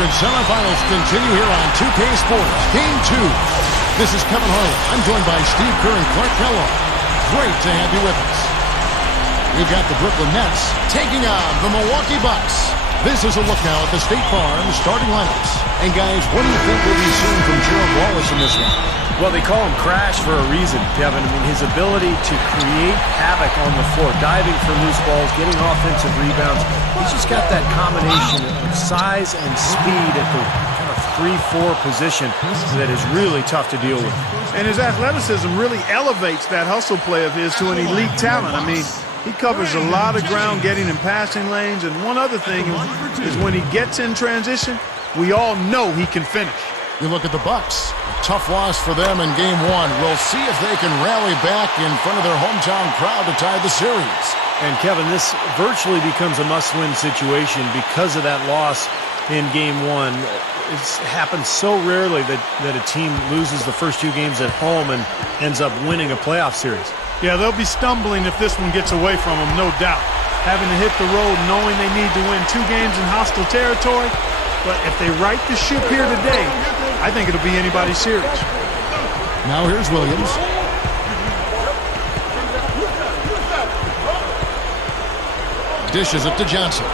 conference semifinals continue here on 2K Sports. Game 2. This is Kevin Harlan. I'm joined by Steve Kerr and Clark Kellogg. Great to have you with us. We've got the Brooklyn Nets taking on the Milwaukee Bucks. This is a look now at the State Farm starting lineups. And guys, what do you think we'll be seeing from Gerald Wallace in this one? Well, they call him Crash for a reason, Kevin. I mean, his ability to create havoc on the floor, diving for loose balls, getting offensive rebounds. He's just got that combination of size and speed at the kind of 3-4 position that is really tough to deal with. And his athleticism really elevates that hustle play of his to an elite talent. I mean, he covers a lot of ground getting in passing lanes. And one other thing is when he gets in transition, we all know he can finish. You look at the Bucks. Tough loss for them in Game 1. We'll see if they can rally back in front of their hometown crowd to tie the series. And, Kevin, this virtually becomes a must-win situation because of that loss in Game 1. It's happened so rarely that a team loses the first 2 games at home and ends up winning a playoff series. Yeah, they'll be stumbling if this one gets away from them, no doubt. Having to hit the road knowing they need to win 2 games in hostile territory. But if they right the ship here today, I think it'll be anybody's series. Now here's Williams. Dishes it to Johnson.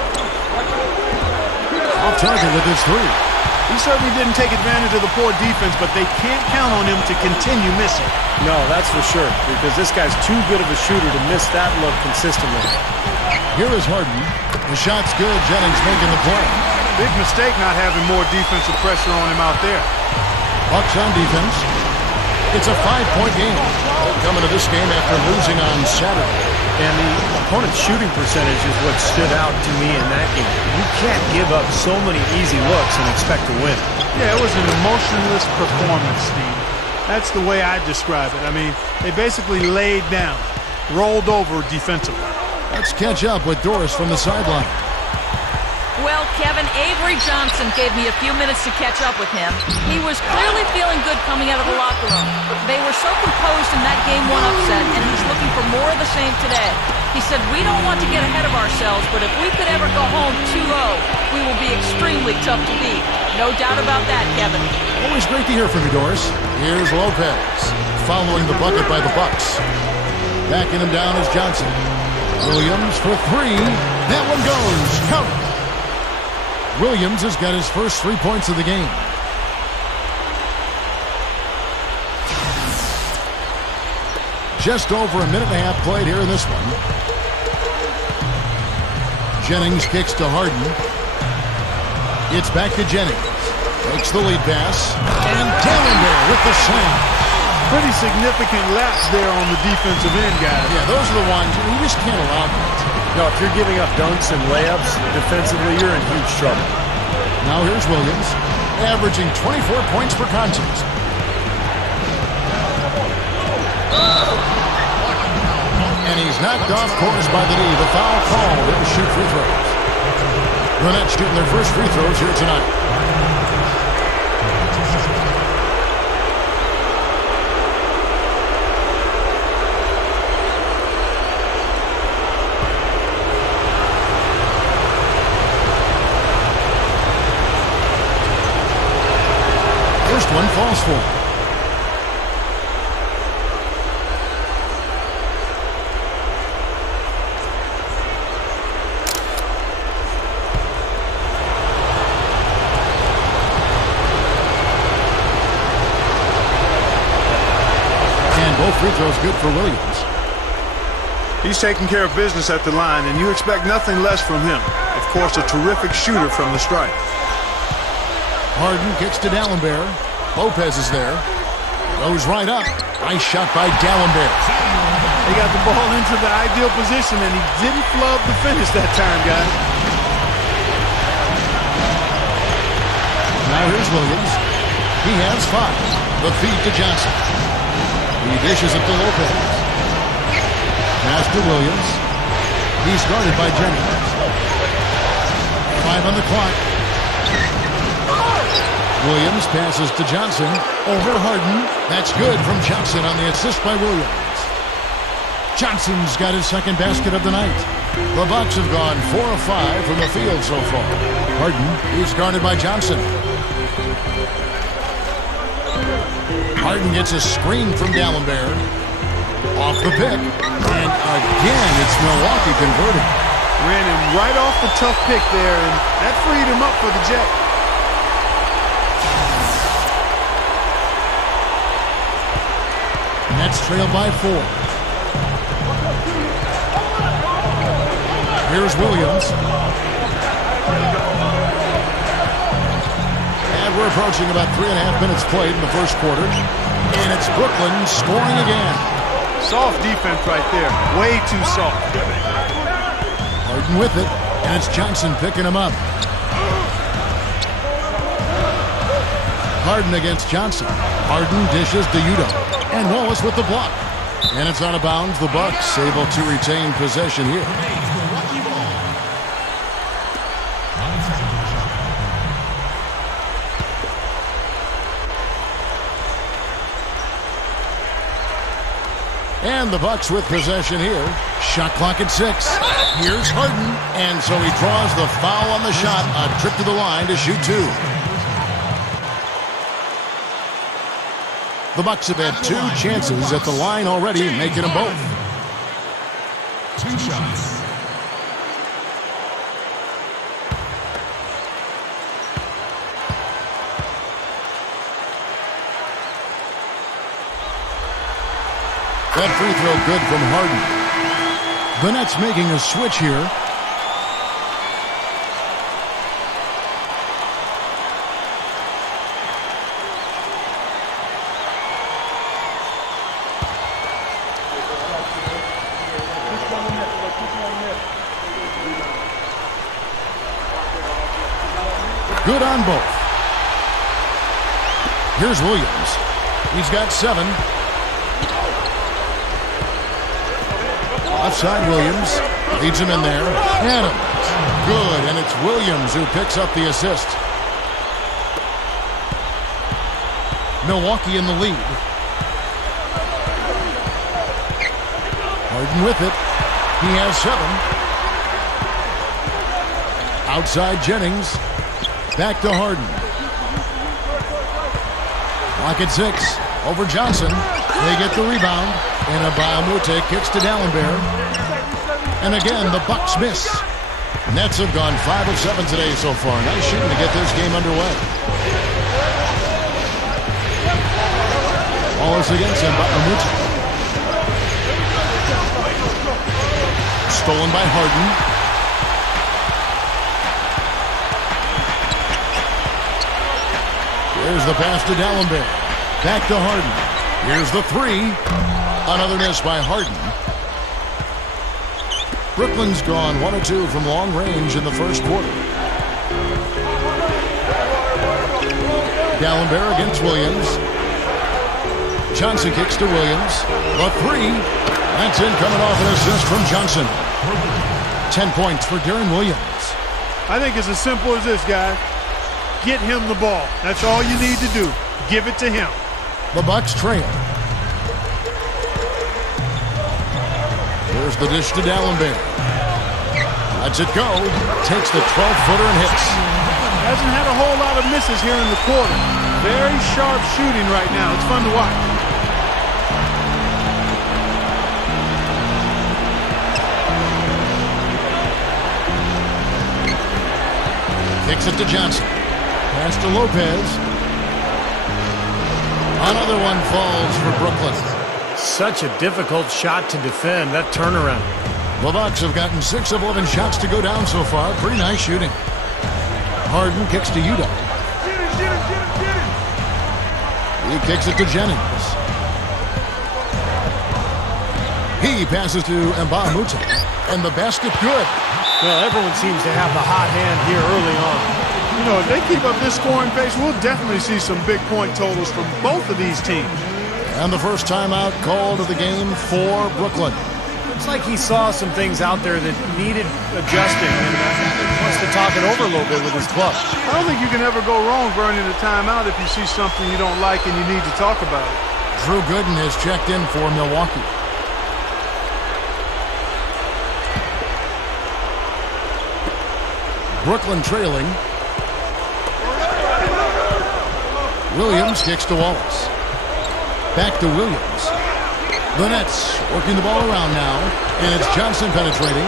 Off target with his 3. He certainly didn't take advantage of the poor defense, but they can't count on him to continue missing. No, that's for sure, because this guy's too good of a shooter to miss that look consistently. Here is Harden. The shot's good. Jennings making the play. Big mistake not having more defensive pressure on him out there. Bucks on defense. It's a 5-point game. Coming to this game after losing on Saturday. And the opponent's shooting percentage is what stood out to me in that game. You can't give up so many easy looks and expect to win. Yeah, it was an emotionless performance, Steve. That's the way I describe it. I mean, they basically laid down, rolled over defensively. Let's catch up with Doris from the sideline. Well, Kevin, Avery Johnson gave me a few minutes to catch up with him. He was clearly feeling good coming out of the locker room. They were so composed in that Game 1 upset, and he's looking for more of the same today. He said, we don't want to get ahead of ourselves, but if we could ever go home 2-0, we will be extremely tough to beat. No doubt about that, Kevin. Always great to hear from you, Doris. Here's Lopez, following the bucket by the Bucks. Backing him down is Johnson. Williams for 3. That one goes. Count. Williams has got his first 3 points of the game. Just over a minute and a half played here in this one. Jennings kicks to Harden. It's back to Jennings. Makes the lead pass. And Dallenberg with the slam. Pretty significant lapse there on the defensive end, guys. Yeah, those are the ones we just can't allow that. No, if you're giving up dunks and layups defensively, you're in huge trouble. Now here's Williams, averaging 24 points per contest. And he's knocked off course by the knee. The foul call. They'll shoot free throws. The Nets shooting their first free throws here tonight. First one falls for him. And both free throws good for Williams. He's taking care of business at the line, and you expect nothing less from him. Of course, a terrific shooter from the stripe. Harden kicks to Dallenberg. Lopez is there. Goes right up. Nice shot by Dallenberg. He got the ball into the ideal position, and he didn't flub the finish that time, guys. Now here's Williams. He has 5. The feed to Johnson. He dishes it to Lopez. Pass to Williams. He's guarded by Jennings. 5 on the clock. Williams passes to Johnson. Over Harden. That's good from Johnson on the assist by Williams. Johnson's got his second basket of the night. The Bucks have gone 4 of 5 from the field so far. Harden. He's guarded by Johnson. Harden gets a screen from D'Alembert. Off the pick. And again, it's Milwaukee converting. Ran him right off the tough pick there, and that freed him up for the Jet. Nets trail by 4. Here's Williams. And we're approaching about 3.5 minutes played in the first quarter. And it's Brooklyn scoring again. Soft defense right there. Way too soft. Harden with it. And it's Johnson picking him up. Harden against Johnson. Harden dishes to Udoh. And Wallace with the block. And it's out of bounds. The Bucks able to retain possession here. And the Bucks with possession here. Shot clock at 6. Here's Harden. And so he draws the foul on the shot. A trip to the line to shoot 2. The Bucks have had 2 chances at the line already, making them both. 2 shots. That free throw good from Harden. The Nets making a switch here. Good on both. Here's Williams. He's got 7. Offside Williams. Leads him in there. Adams. Good, and it's Williams who picks up the assist. Milwaukee in the lead. Harden with it. He has 7. Outside Jennings. Back to Harden. Clock at 6. Over Johnson. They get the rebound. And Nba2K kicks to D'Alembert. And again, the Bucks miss. Nets have gone 5 of 7 today so far. Nice shooting to get this game underway. Wallace against Nba2K. Stolen by Harden. Here's the pass to D'Alembert. Back to Harden. Here's the 3. Another miss by Harden. Brooklyn's gone 1 of 2 from long range in the first quarter. D'Alembert against Williams. Johnson kicks to Williams. The 3. That's in, coming off an assist from Johnson. 10 points for Darren Williams. I think it's as simple as this, guys. Get him the ball. That's all you need to do. Give it to him. The Bucks trail. Here's the dish to D'Alembert. Lets it go. Takes the 12-footer and hits. Hasn't had a whole lot of misses here in the quarter. Very sharp shooting right now. It's fun to watch. Kicks it to Johnson. Pass to Lopez. Another one falls for Brooklyn. Such a difficult shot to defend, that turnaround. The Bucks have gotten 6 of 11 shots to go down so far. Pretty nice shooting. Harden kicks to Udoh. He kicks it to Jennings. He passes to Nba2K. And the basket good. Well, everyone seems to have the hot hand here early on. You know, if they keep up this scoring pace, we'll definitely see some big point totals from both of these teams. And the first timeout called of the game for Brooklyn. Looks like he saw some things out there that needed adjusting and wants to talk it over a little bit with his club. I don't think you can ever go wrong burning a timeout if you see something you don't like and you need to talk about it. Drew Gooden has checked in for Milwaukee. Brooklyn trailing. Williams kicks to Wallace. Back to Williams. The Nets working the ball around now. And it's Johnson penetrating.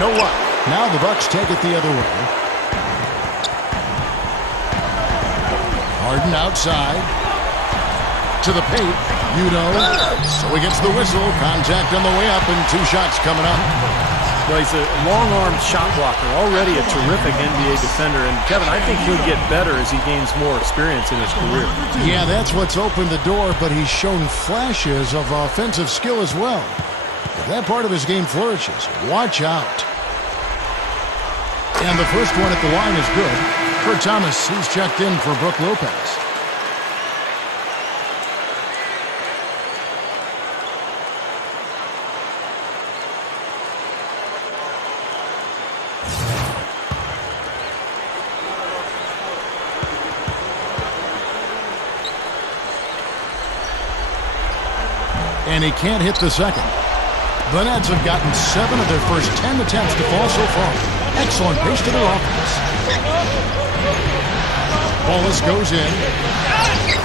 No luck. Now the Bucks take it the other way. Harden outside. To the paint. So he gets the whistle. Contact on the way up and 2 shots coming up. Well, he's a long-armed shot blocker, already a terrific NBA defender. And, Kevin, I think he'll get better as he gains more experience in his career. Yeah, that's what's opened the door, but he's shown flashes of offensive skill as well. If that part of his game flourishes, watch out. And the first one at the line is good. For Thomas, he's checked in for Brook Lopez. And he can't hit the second. The Nets have gotten 7 of their first 10 attempts to fall so far. Excellent pace to their offense. Wallace goes in.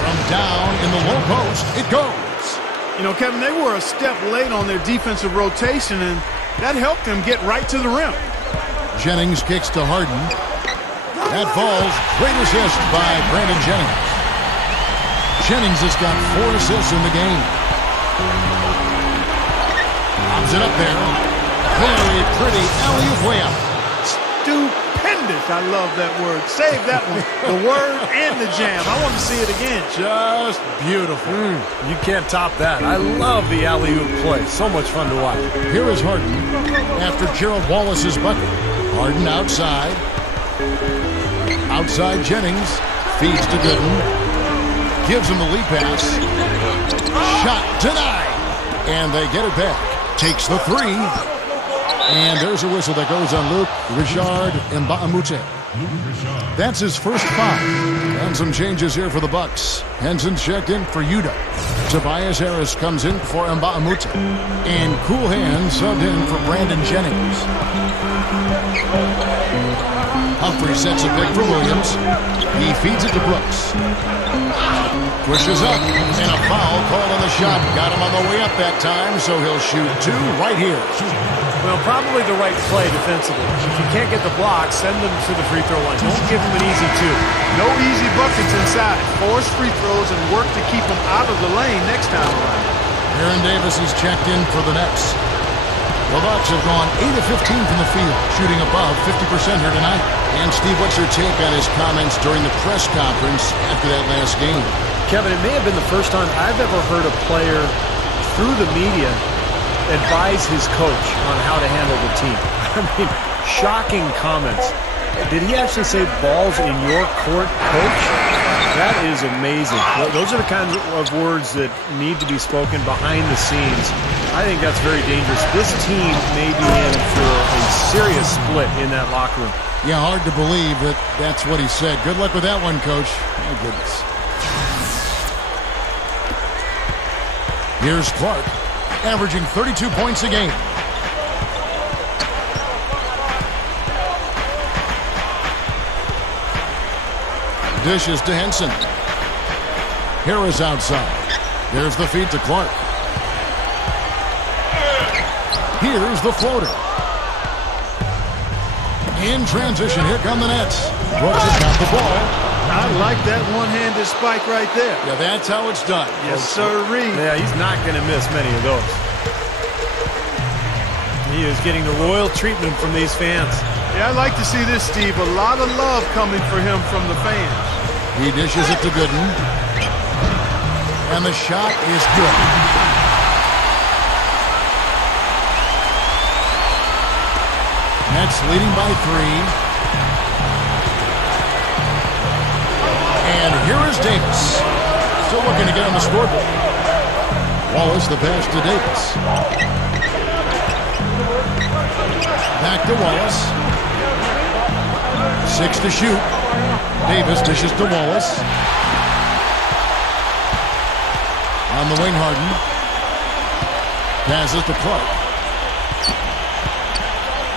From down in the low post, it goes. You know, Kevin, they were a step late on their defensive rotation, and that helped them get right to the rim. Jennings kicks to Harden. That falls. Great assist by Brandon Jennings. Jennings has got 4 assists in the game. Lobs it up there. Very pretty alley-oop way up. Stupendous. I love that word. Save that one. The word and the jam. I want to see it again. Just beautiful. You can't top that. I love the alley-oop play. So much fun to watch. Here is Harden after Gerald Wallace's bucket. Harden outside. Outside Jennings. Feeds to Gooden. Gives him the lead pass. Shot denied. And they get it back. Takes the 3. And there's a whistle that goes on Luke Richard Mbamute. That's his first foul. And some changes here for the Bucks. Henson's checked in for Yuta. Tobias Harris comes in for Mbamute. And Cool Hand subbed in for Brandon Jennings. Humphrey sets a pick for Williams. He feeds it to Brooks. Pushes up, and a foul called on the shot. Got him on the way up that time, so he'll shoot 2 right here. Well, probably the right play defensively. If you can't get the block, send them to the free throw line. Don't give them an easy 2. No easy buckets inside. Force free throws and work to keep them out of the lane next time around. Aaron Davis is checked in for the Nets. The Bucks have gone 8 of 15 from the field, shooting above 50% here tonight. And Steve, what's your take on his comments during the press conference after that last game? Kevin, it may have been the first time I've ever heard a player through the media advise his coach on how to handle the team. I mean, shocking comments. Did he actually say balls in your court, coach? That is amazing. Those are the kinds of words that need to be spoken behind the scenes. I think that's very dangerous. This team may be in for a serious split in that locker room. Yeah, hard to believe that that's what he said. Good luck with that one, Coach. My goodness. Here's Clark, averaging 32 points a game. Dishes to Henson. Harris outside. There's the feed to Clark. Here's the floater. In transition, here come the Nets. Brooks has got the ball. I like that one-handed spike right there. Yeah, that's how it's done. Yes, sirree. Yeah, he's not going to miss many of those. He is getting the royal treatment from these fans. Yeah, I'd like to see this, Steve. A lot of love coming for him from the fans. He dishes it to Gooden. And the shot is good. Nets leading by 3. And here is Davis. Still looking to get on the scoreboard. Wallace, the pass to Davis. Back to Wallace. 6 to shoot. Davis dishes to Wallace. On the wing, Harden. Passes to Clark.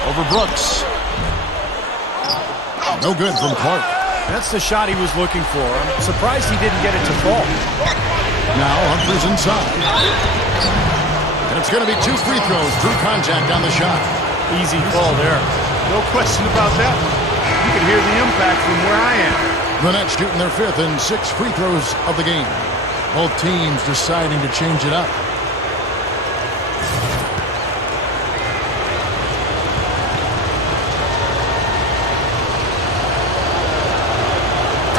Over Brooks. No good from Clark. That's the shot he was looking for. I'm surprised he didn't get it to fall. Now Humphries inside. And it's going to be 2 free throws through contact on the shot. Easy call there. No question about that one. You can hear the impact from where I am. The Nets shooting their 5th and 6th free throws of the game. Both teams deciding to change it up.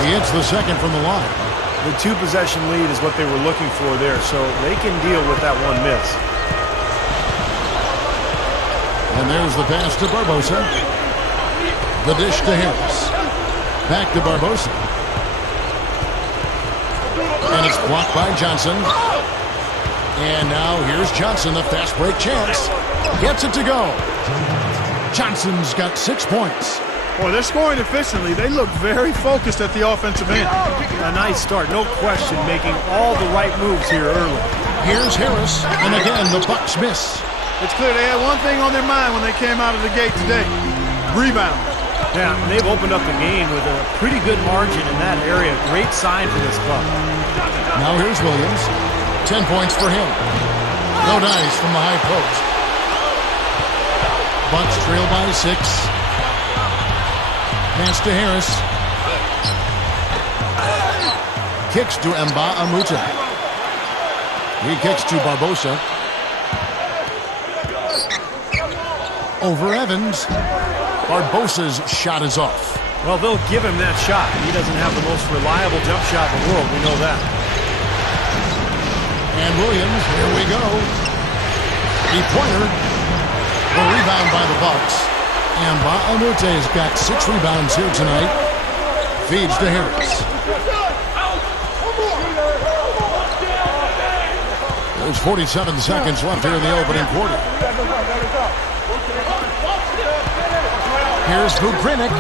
He hits the second from the line. The 2-possession lead is what they were looking for there, so they can deal with that one miss. And there's the pass to Barbosa. The dish to Harris. Back to Barbosa. And it's blocked by Johnson. And now here's Johnson, the fast break chance. Gets it to go. Johnson's got 6 points. Boy, they're scoring efficiently. They look very focused at the offensive end. A nice start, no question, making all the right moves here early. Here's Harris, and again, the Bucks miss. It's clear they had one thing on their mind when they came out of the gate today. Rebound. Yeah, they've opened up the game with a pretty good margin in that area. Great sign for this club. Now here's Williams. 10 points for him. No dice from the high post. Bucks trail by 6. Pass to Harris. Kicks to Nba2K13. He kicks to Barbosa. Over Evans. Barbosa's shot is off. Well, they'll give him that shot. He doesn't have the most reliable jump shot in the world. We know that. And Williams, here we go. Three-pointer. The rebound by the Bucks. Nba2K13's got 6 rebounds here tonight. Feeds to Harris. There's 47 seconds left here in the opening quarter. Here's Vukrinic.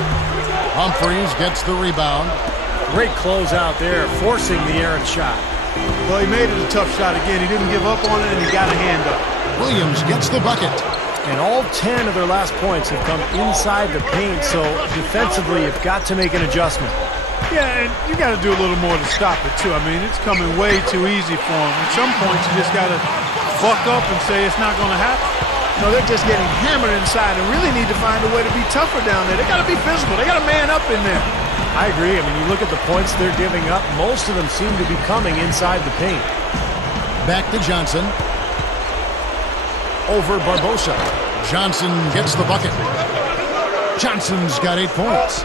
Humphries gets the rebound. Great close out there, forcing the errant shot. Well, he made it a tough shot again. He didn't give up on it, and he got a hand up. Williams gets the bucket. And all 10 of their last points have come inside the paint, so defensively you've got to make an adjustment. Yeah, and you got to do a little more to stop it, too. I mean, it's coming way too easy for them. At some points, you just got to buck up and say it's not going to happen. You know, they're just getting hammered inside and really need to find a way to be tougher down there. They got to be physical. They got to man up in there. I agree. I mean, you look at the points they're giving up, most of them seem to be coming inside the paint. Back to Johnson. Over Barbosa. Johnson gets the bucket. Johnson's got 8 points.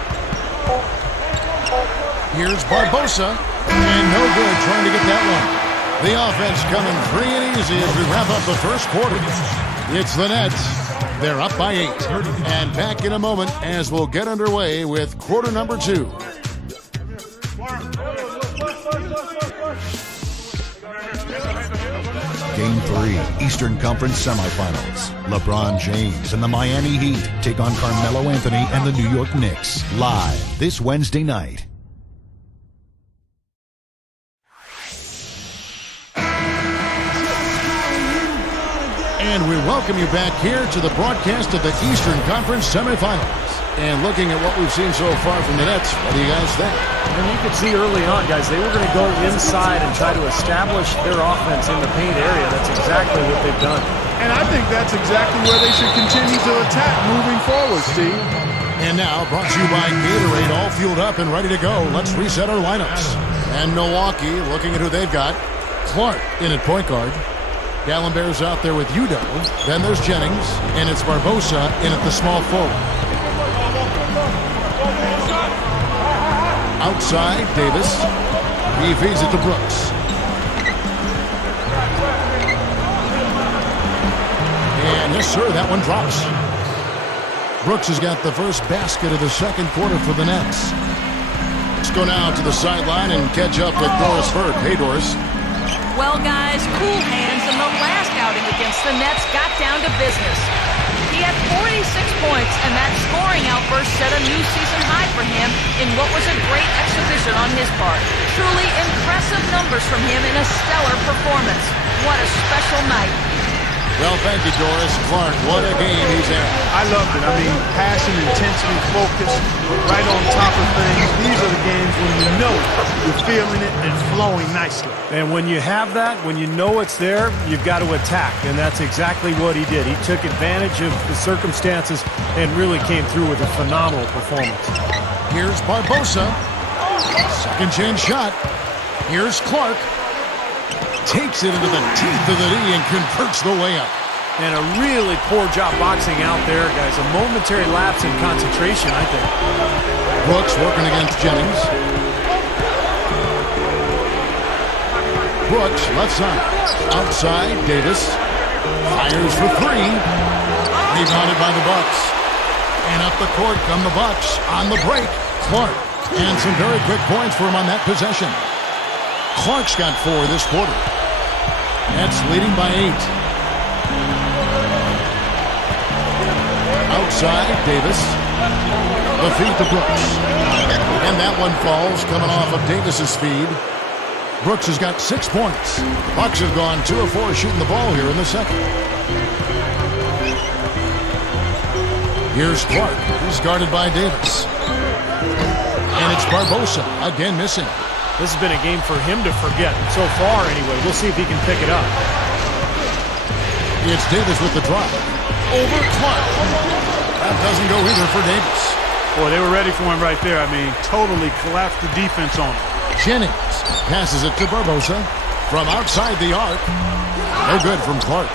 Here's Barbosa. And no good trying to get that one. The offense coming free and easy as we wrap up the first quarter. It's the Nets. They're up by 8. And back in a moment as we'll get underway with quarter number 2. Game 3, Eastern Conference semifinals. LeBron James and the Miami Heat take on Carmelo Anthony and the New York Knicks. Live this Wednesday night. And we welcome you back here to the broadcast of the Eastern Conference semifinals. And looking at what we've seen so far from the Nets, what do you guys think? And you could see early on, guys, they were going to go inside and try to establish their offense in the paint area. That's exactly what they've done. And I think that's exactly where they should continue to attack moving forward, Steve. And now, brought to you by Gatorade, all fueled up and ready to go. Let's reset our lineups. And Milwaukee, looking at who they've got. Clark in at point guard. Gallenberg's out there with Udo. Then there's Jennings, and it's Barbosa in at the small forward. Outside, Davis. He feeds it to Brooks. And yes, sir, that one drops. Brooks has got the first basket of the second quarter for the Nets. Let's go now to the sideline and catch up with Doris Burke. Hey, Doris. Well, guys, cool hands in the last outing against the Nets got down to business. He had 46 points, and that scoring outburst set a new season high for him in what was a great exhibition on his part. Truly impressive numbers from him in a stellar performance. What a special night. Well, thank you, Doris. Clark, what a game he's had. I loved it. I mean, passion, intensity, focus, right on top of things. These are the games when you know you're feeling it and flowing nicely. And when you have that, when you know it's there, you've got to attack. And that's exactly what he did. He took advantage of the circumstances and really came through with a phenomenal performance. Here's Barbosa. Second chance shot. Here's Clark. Takes it into the teeth of the knee and converts the layup. And a really poor job boxing out there, guys. A momentary lapse in concentration, I think. Brooks working against Jennings. Brooks, left side. Outside, Davis. Fires for three. Rebounded by the Bucks. And up the court come the Bucks. On the break, Clark. And some very quick points for him on that possession. Clark's got 4 this quarter. Nets leading by 8. Outside, Davis. The feed to Brooks. And that one falls coming off of Davis's feed. Brooks has got 6 points. The Bucks have gone 2 of 4 shooting the ball here in the second. Here's Clark. He's guarded by Davis. And it's Barbosa, again missing. This has been a game for him to forget. So far, anyway. We'll see if he can pick it up. It's Davis with the drive. Over Clark. That doesn't go either for Davis. Boy, they were ready for him right there. I mean, totally collapsed the defense on him. Jennings passes it to Barbosa from outside the arc. No good from Clark.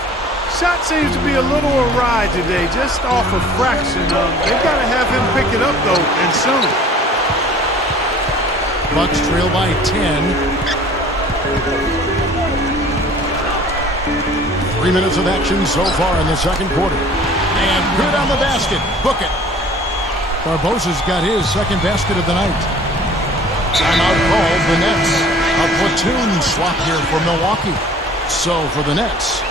Shot seems to be a little awry today, just off a fraction. They've got to have him pick it up, though, and soon. Bucks trail by 10. 3 minutes of action so far in the second quarter. And good on the basket. Book it. Barbosa's got his second basket of the night. Timeout called the Nets. A platoon swap here for Milwaukee. So for the Nets,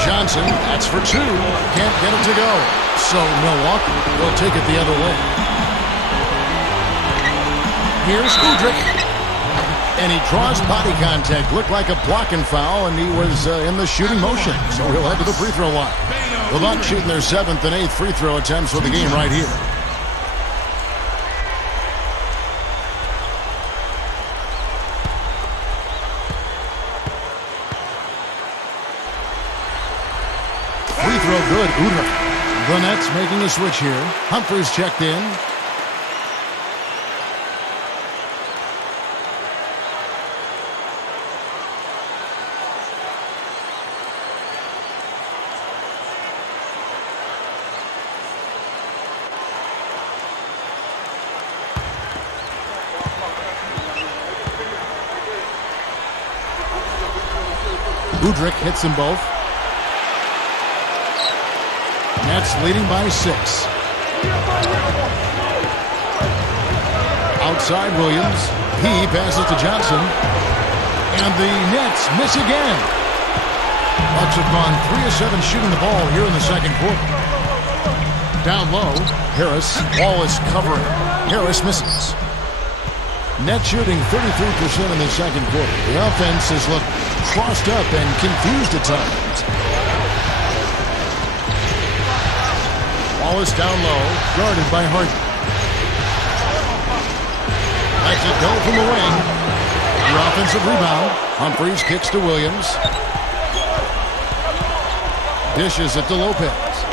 Johnson, that's for 2. Can't get it to go. So Milwaukee will take it the other way. Here's Udrich. And he draws body contact. Looked like a blocking foul, and he was in the shooting motion. So he'll head to the free throw line. The Bucks shooting their 7th and 8th free throw attempts for the game right here. Free throw good, Udrich. The Nets making a switch here. Humphries checked in. Udrich hits them both. Nets leading by 6. Outside Williams. He passes to Johnson. And the Nets miss again. Bucks have gone 3 of 7 shooting the ball here in the second quarter. Down low, Harris. Wallace covering. Harris misses. Net shooting 33% in the second quarter. The offense has looked crossed up and confused at times. Wallace down low, guarded by Harden. Lets it go from the wing. The offensive rebound. Humphries kicks to Williams. Dishes it to Lopez.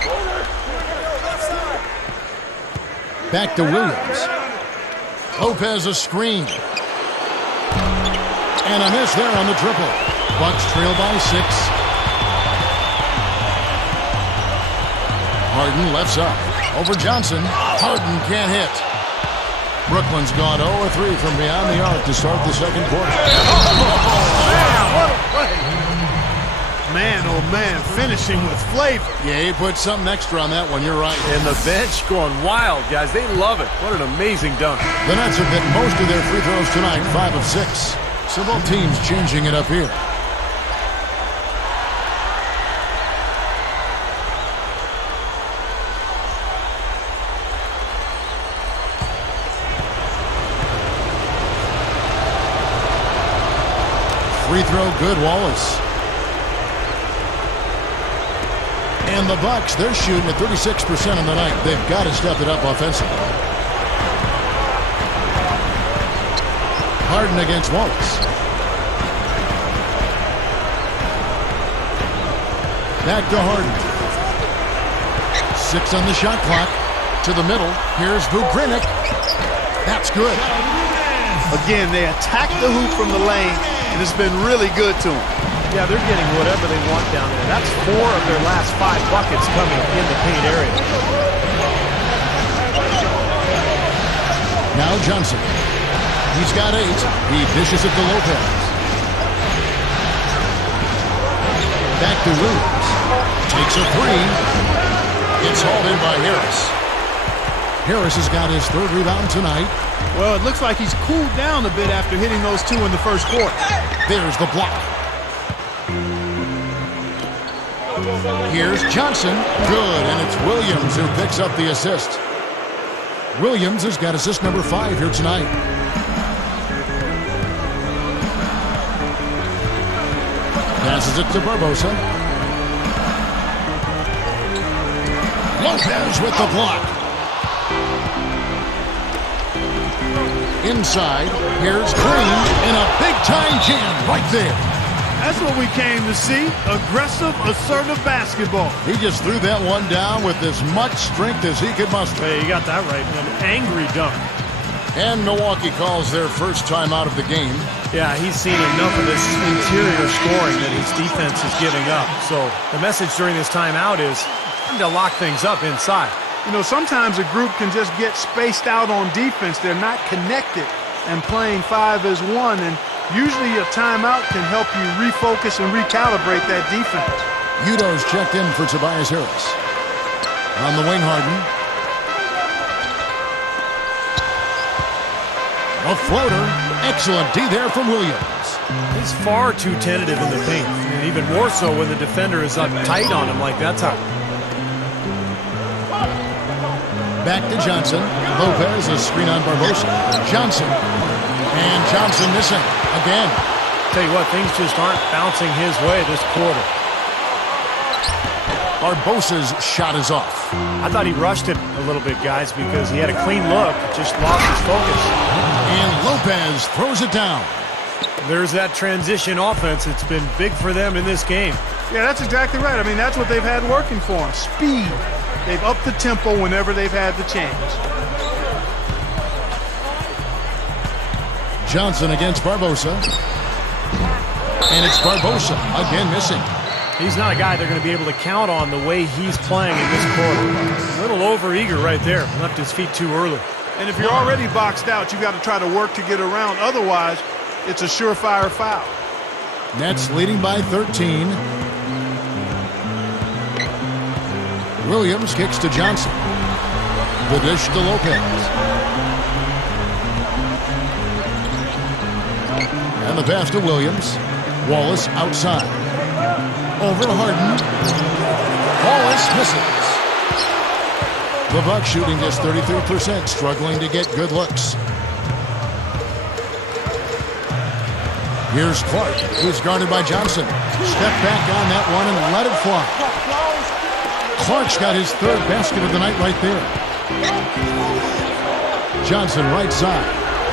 Back to Williams. Lopez a screen. And a miss there on the triple. Bucks trail by 6. Harden left side. Over Johnson. Harden can't hit. Brooklyn's gone 0 of 3 from beyond the arc to start the second quarter. What a play. Man, oh man, finishing with flavor. Yeah, he put something extra on that one. You're right. And the bench going wild, guys. They love it. What an amazing dunk. The Nets have hit most of their free throws tonight, 5 of 6. So both teams changing it up here. Free throw good, Wallace. And the Bucks, they're shooting at 36% on the night. They've got to step it up offensively. Harden against Wallace. Back to Harden. 6 on the shot clock. To the middle. Here's Vukrinic. That's good. Again, they attack the hoop from the lane, and it's been really good to them. Yeah, they're getting whatever they want down there. That's 4 of their last 5 buckets coming in the paint area. Now Johnson. He's got 8. He dishes it to Lopez. Back to Williams. Takes a 3. It's hauled in by Harris. Harris has got his 3rd rebound tonight. Well, it looks like he's cooled down a bit after hitting those 2 in the first quarter. There's the block. Here's Johnson. Good, and it's Williams who picks up the assist. Williams has got assist number 5 here tonight. Passes it to Barbosa. Lopez with the block. Inside, here's Green in a big-time jam right there. That's what we came to see. Aggressive, assertive basketball. He just threw that one down with as much strength as he could muster. Hey, you got that right. An angry dunk. And Milwaukee calls their first time out of the game. Yeah, he's seen enough of this interior scoring that his defense is giving up. So the message during this timeout is time to lock things up inside. You know, sometimes a group can just get spaced out on defense. They're not connected and playing 5 as 1. And usually a timeout can help you refocus and recalibrate that defense. Udo's checked in for Tobias Harris. On the wing, Harden. A floater. Excellent D there from Williams. He's far too tentative in the paint. And even more so when the defender is up tight on him like that time. Back to Johnson. Lopez, a screen on Barbosa. Johnson. And Johnson missing again. Tell you what, things just aren't bouncing his way this quarter. Barbosa's shot is off. I thought he rushed it a little bit, guys, because he had a clean look, just lost his focus. And Lopez throws it down. There's that transition offense. It's been big for them in this game. Yeah, that's exactly right. I mean, that's what they've had working for them. Speed. They've upped the tempo whenever they've had the chance. Johnson against Barbosa. And it's Barbosa again missing. He's not a guy they're going to be able to count on the way he's playing in this quarter. A little overeager right there. Left his feet too early. And if you're already boxed out, you got to try to work to get around. Otherwise, it's a surefire foul. Nets leading by 13. Williams kicks to Johnson. The dish to Lopez. And the pass to Williams. Wallace outside. Over to Harden. Wallace misses. The Bucks shooting just 33%, struggling to get good looks. Here's Clark, who's guarded by Johnson. Step back on that one and let it fly. Clark's got his 3rd basket of the night right there. Johnson right side.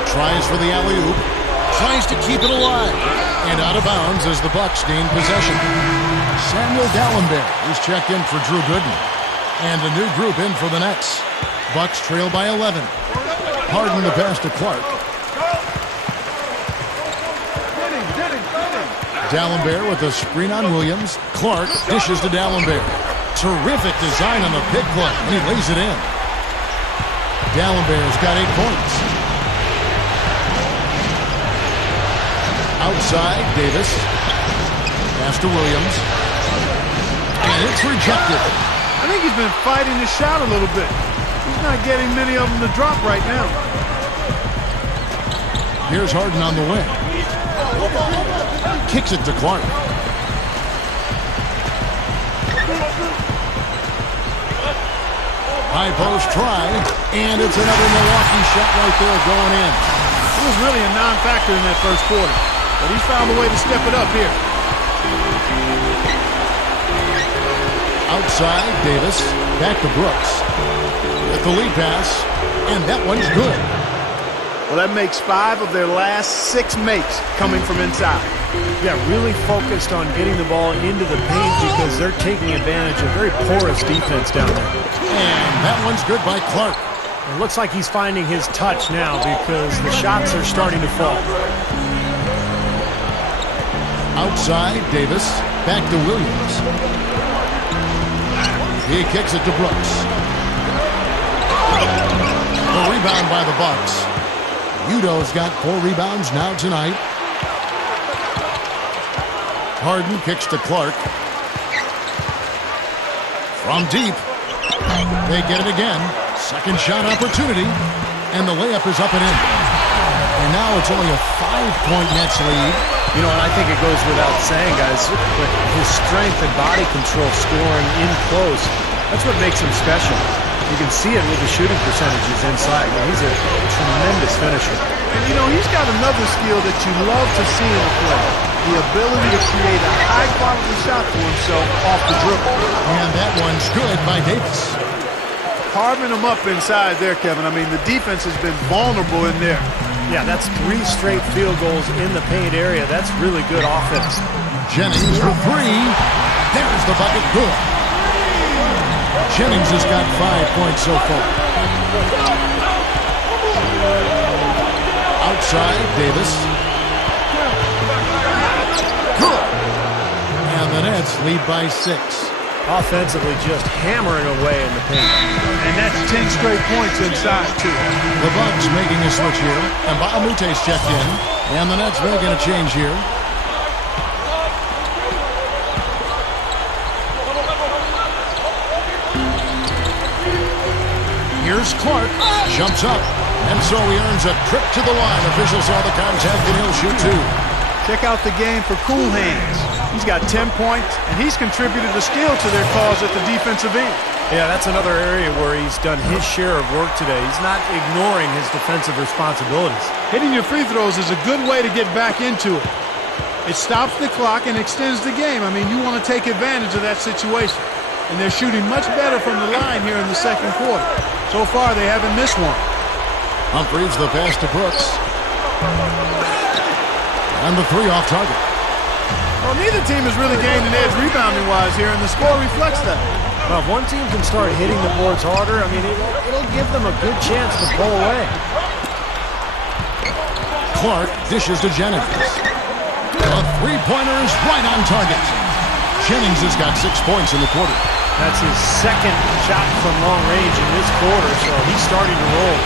Tries for the alley-oop. Tries to keep it alive. And out of bounds as the Bucks gain possession. Samuel Dallenberg is checked in for Drew Gooden. And a new group in for the Nets. Bucks trail by 11. Harden the pass to Clark. Dallenberg with a screen on Williams. Clark dishes to Dallenberg. Terrific design on the pick play. He lays it in. Dallenberg's got 8 points. Outside, Davis. Pass to Williams. And it's rejected. I think he's been fighting his shot a little bit. He's not getting many of them to drop right now. Here's Harden on the wing. Kicks it to Clark. High post try, and it's another Milwaukee shot right there going in. It was really a non-factor in that first quarter. but he's found a way to step it up here. Outside, Davis. Back to Brooks. With the lead pass, and that one's good. Well, that makes 5 of their last 6 makes coming from inside. Yeah, really focused on getting the ball into the paint because they're taking advantage of very porous defense down there. And that one's good by Clark. It looks like he's finding his touch now because the shots are starting to fall. Outside, Davis. Back to Williams. He kicks it to Brooks. The rebound by the Bucks. Udo's got 4 rebounds now tonight. Harden kicks to Clark. From deep. They get it again. Second shot opportunity. And the layup is up and in. And now it's only a 5-point Nets lead. You know, and I think it goes without saying, guys, but his strength and body control scoring in close, that's what makes him special. You can see it with the shooting percentages inside. He's a tremendous finisher. And, you know, he's got another skill that you love to see in a player. The ability to create a high-quality shot for himself off the dribble. And that one's good by Davis. Carving him up inside there, Kevin. I mean, the defense has been vulnerable in there. Yeah, that's 3 straight field goals in the paint area. That's really good offense. Jennings for 3. There's the bucket. Good. Jennings has got 5 points so far. Outside, Davis. Good. And the Nets lead by 6. Offensively just hammering away in the paint. And that's 10 straight points inside, too. The Bucks making a switch here. And Baamute's checked in. And the Nets making a change here. Here's Clark. Jumps up. And so he earns a trip to the line. Officials saw the contact and he'll shoot 2. Check out the game for Cool Hands. He's got 10 points, and he's contributed a steal to their cause at the defensive end. Yeah, that's another area where he's done his share of work today. He's not ignoring his defensive responsibilities. Hitting your free throws is a good way to get back into it. It stops the clock and extends the game. I mean, you want to take advantage of that situation. And they're shooting much better from the line here in the second quarter. So far, they haven't missed one. Humphries the pass to Brooks. And the 3 off target. Well, neither team has really gained an edge rebounding-wise here, and the score reflects that. Well, if one team can start hitting the boards harder, I mean, it'll give them a good chance to pull away. Clark dishes to Jennings. A 3-pointer is right on target. Jennings has got 6 points in the quarter. That's his second shot from long range in this quarter, so he's starting to roll.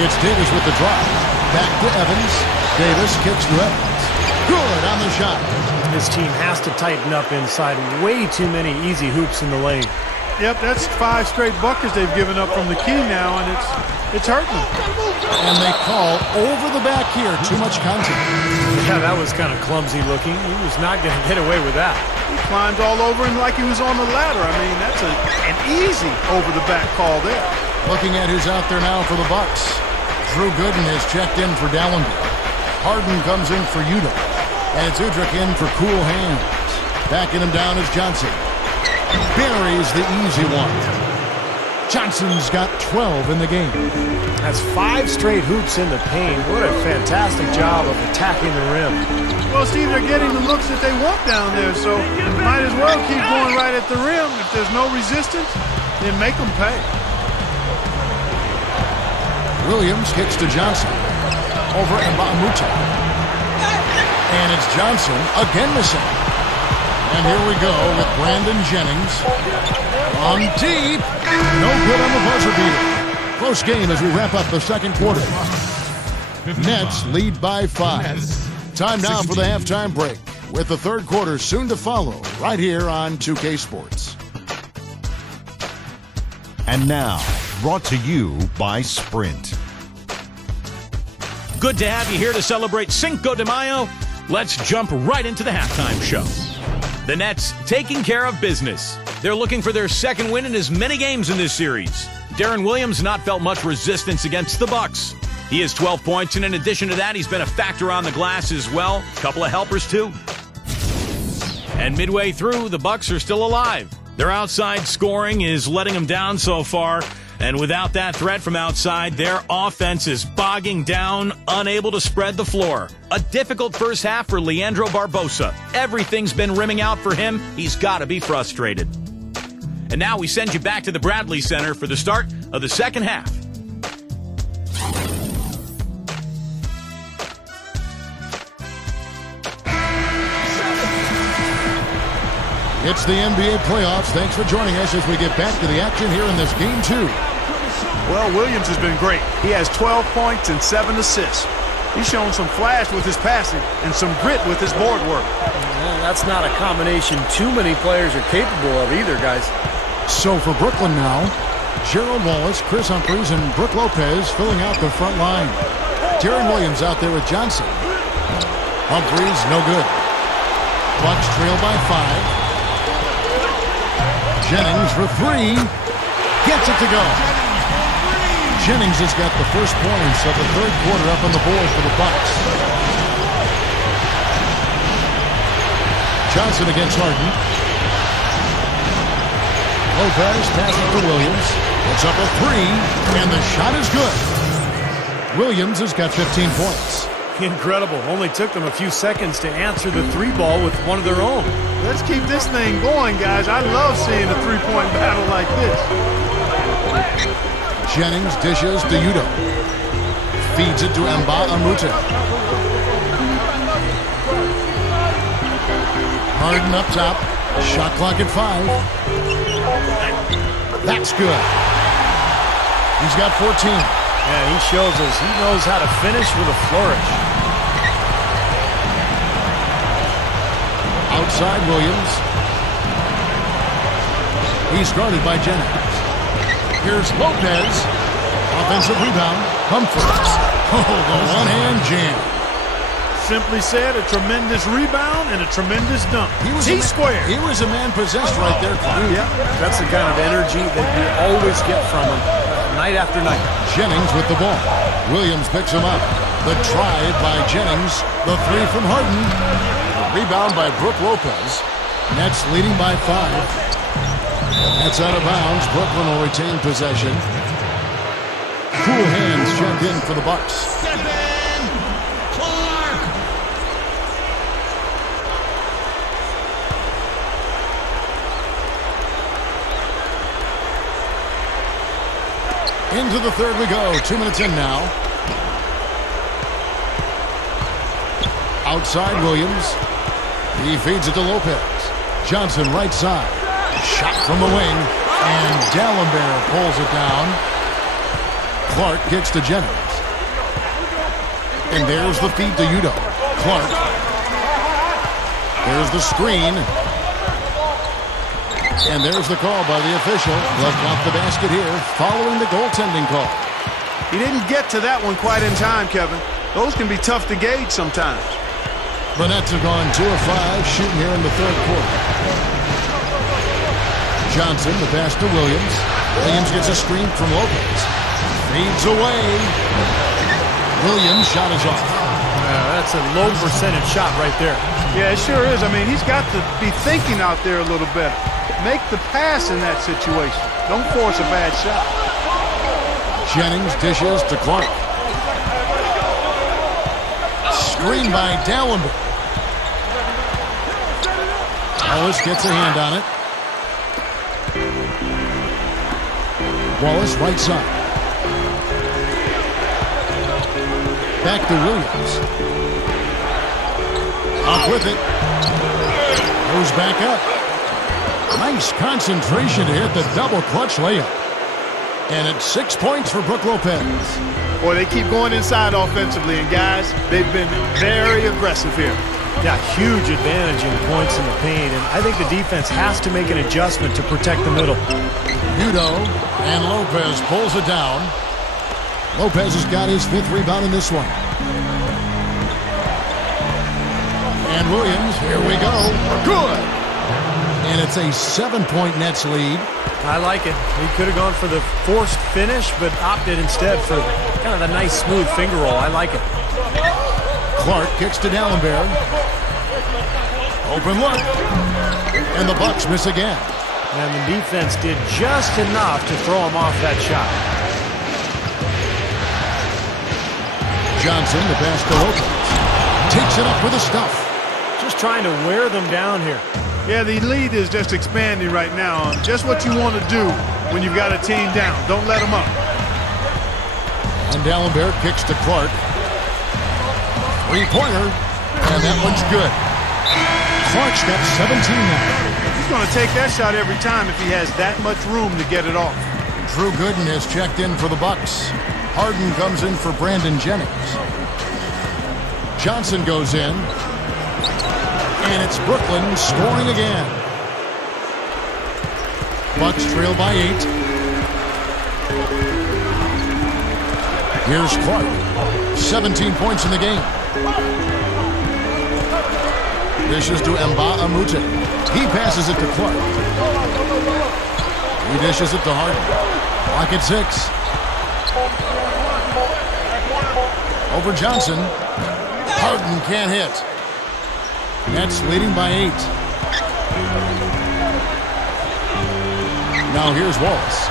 It's Davis with the drive. Back to Evans. Davis kicks to Evans. Good on the shot. His team has to tighten up inside. Way too many easy hoops in the lane. Yep, that's 5 straight buckets they've given up from the key now, and it's hurting them. And they call over the back here. Too much contact. Yeah, that was kind of clumsy looking. He was not going to get away with that. He climbed all over him like he was on the ladder. I mean, that's an easy over-the-back call there. Looking at who's out there now for the Bucks. Drew Gooden has checked in for Dallenby. Harden comes in for Udo. And it's Udrich in for Cool Hands. Backing him down is Johnson. Buries the easy one. Johnson's got 12 in the game. That's 5 straight hoops in the paint. What a fantastic job of attacking the rim. Well, Steve, they're getting the looks that they want down there, so might as well keep going right at the rim. If there's no resistance, then make them pay. Williams kicks to Johnson. Over Mbamute. And it's Johnson again missing. And here we go with Brandon Jennings. On deep. No good on the buzzer beater. Close game as we wrap up the second quarter. Nets lead by 5. Time now for the halftime break, with the third quarter soon to follow right here on 2K Sports. And now, brought to you by Sprint. Good to have you here to celebrate Cinco de Mayo. Let's jump right into the halftime show. The Nets taking care of business. They're looking for their second win in as many games in this series. Deron Williams not felt much resistance against the Bucks. He has 12 points, and in addition to that, he's been a factor on the glass as well. A couple of helpers, too. And midway through, the Bucks are still alive. Their outside scoring is letting them down so far, and without that threat from outside, their offense is bogging down, unable to spread the floor. A difficult first half for Leandro Barbosa. Everything's been rimming out for him. He's got to be frustrated. And now we send you back to the Bradley Center for the start of the second half. It's the NBA playoffs. Thanks for joining us as we get back to the action here in this game 2. Well, Williams has been great. He has 12 points and 7 assists. He's shown some flash with his passing and some grit with his board work. Well, that's not a combination too many players are capable of either, guys. So for Brooklyn now, Gerald Wallace, Chris Humphries, and Brook Lopez filling out the front line. Deron Williams out there with Johnson. Humphries, no good. Bucks trail by 5. Jennings for 3. Gets it to go. Jennings has got the first points of the third quarter up on the board for the Bucks. Johnson against Harden. Lopez passes to Williams. It's up a 3, and the shot is good. Williams has got 15 points. Incredible. Only took them a few seconds to answer the 3-ball with one of their own. Let's keep this thing going, guys. I love seeing a three-point battle like this. Jennings dishes to Udo. Feeds it to Nba2K13. Harden up top. Shot clock at 5. That's good. He's got 14. Yeah, he shows us he knows how to finish with a flourish. Outside Williams. He's guarded by Jennings. Here's Lopez. Offensive rebound. Humphries. Oh, the one-hand jam. Simply said, a tremendous rebound and a tremendous dunk. He was T-squared. He was a man possessed right there, Clark. Yeah, That's the kind of energy that you always get from him night after night. Jennings with the ball. Williams picks him up. The try by Jennings. The 3 from Harden. The rebound by Brook Lopez. Nets leading by 5. That's out of bounds. Brooklyn will retain possession. Cool hands checked in for the Bucks. Step in, Clark. Into the third we go. 2 minutes in now. Outside Williams. He feeds it to Lopez. Johnson right side. Shot from the wing. And Dallenberg pulls it down. Clark kicks to Jennings. And there's the feed to Udo. Clark. There's the screen. And there's the call by the official. Left off the basket here, following the goaltending call. he didn't get to that one quite in time, Kevin. Those can be tough to gauge sometimes. The Nets have gone 2 of 5 shooting here in the third quarter. Johnson, the pass to Williams. Williams gets a screen from Lopez. Feeds away. Williams' shot is off. That's a low percentage shot right there. Yeah, it sure is. I mean, he's got to be thinking out there a little better. Make the pass in that situation. Don't force a bad shot. Jennings dishes to Clark. Screen by Dallenberg. Wallace gets a hand on it. Wallace right side. Back to Williams. Up with it. Goes back up. Nice concentration to hit the double clutch layup. And it's 6 points for Brook Lopez. Boy, they keep going inside offensively, and guys, they've been very aggressive here. Got huge advantage in points in the paint, and I think the defense has to make an adjustment to protect the middle. Udo and Lopez pulls it down. Lopez has got his 5th rebound in this one. And Williams, here we go. Good. And it's a 7-point Nets lead. I like it. He could have gone for the forced finish, but opted instead for kind of the nice, smooth finger roll. I like it. Clark kicks to Dallenberg. Open look. And the Bucks miss again. And the defense did just enough to throw him off that shot. Johnson, the pass to Lopez. Takes it up with the stuff. Just trying to wear them down here. Yeah, the lead is just expanding right now. Just what you want to do when you've got a team down. Don't let them up. And Dallenberg kicks to Clark. Three-pointer. And that one's good. Clark's got 17 now. He's going to take that shot every time if he has that much room to get it off. Drew Gooden has checked in for the Bucks. Harden comes in for Brandon Jennings. Johnson goes in. And it's Brooklyn scoring again. Bucks trail by 8. Here's Clark. 17 points in the game. Dishes to Nba2K13. He passes it to Clark. He dishes it to Harden. Clock at 6. Over Johnson. Harden can't hit. Nets leading by 8. Now here's Wallace.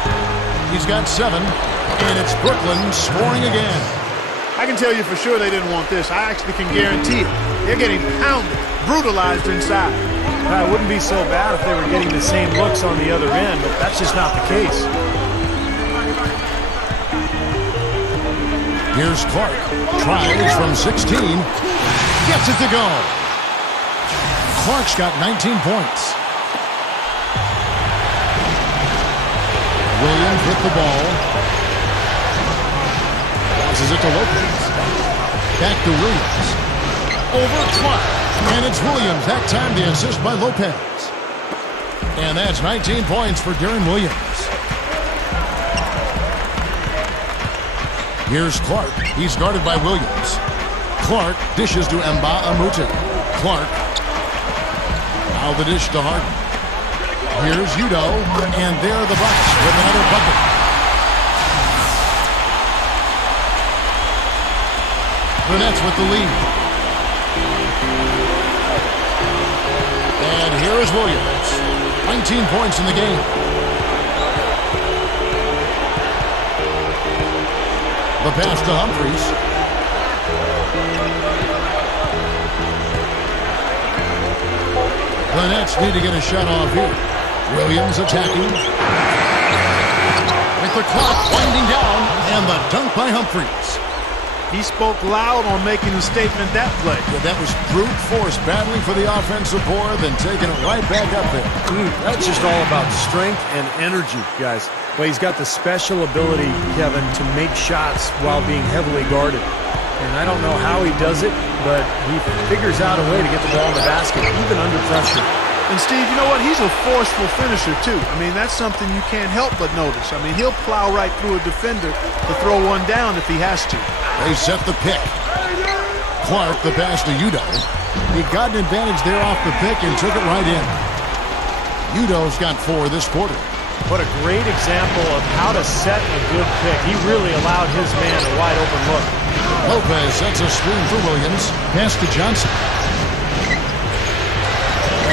He's got 7. And it's Brooklyn scoring again. I can tell you for sure they didn't want this. I actually can guarantee it. They're getting pounded, brutalized inside. It wouldn't be so bad if they were getting the same looks on the other end, but that's just not the case. Here's Clark. Tries from 16. Gets it to go. Clark's got 19 points. Williams with the ball. Passes it to Lopez. Back to Williams. Over Clark. And it's Williams. That time the assist by Lopez. And that's 19 points for Darren Williams. Here's Clark. He's guarded by Williams. Clark dishes to Nba2K13. Clark. Now the dish to Harden. Here's Udo. And there the Bucks with another bucket. The Nets with the lead. And here is Williams. 19 points in the game. The pass to Humphries. The Nets need to get a shot off here. Williams attacking. With the clock winding down, and the dunk by Humphries. He spoke loud on making a statement that play. Yeah, that was brute force, battling for the offensive board, then taking it right back up there. That's just all about strength and energy, guys. Well, he's got the special ability, Kevin, to make shots while being heavily guarded. And I don't know how he does it, but he figures out a way to get the ball in the basket, even under pressure. And Steve, you know what? He's a forceful finisher, too. I mean, that's something you can't help but notice. I mean, he'll plow right through a defender to throw one down if he has to. They set the pick. Clark, the pass to Udo. He got an advantage there off the pick and took it right in. Udo's got 4 this quarter. What a great example of how to set a good pick. He really allowed his man a wide open look. Lopez sets a screen for Williams. Pass to Johnson.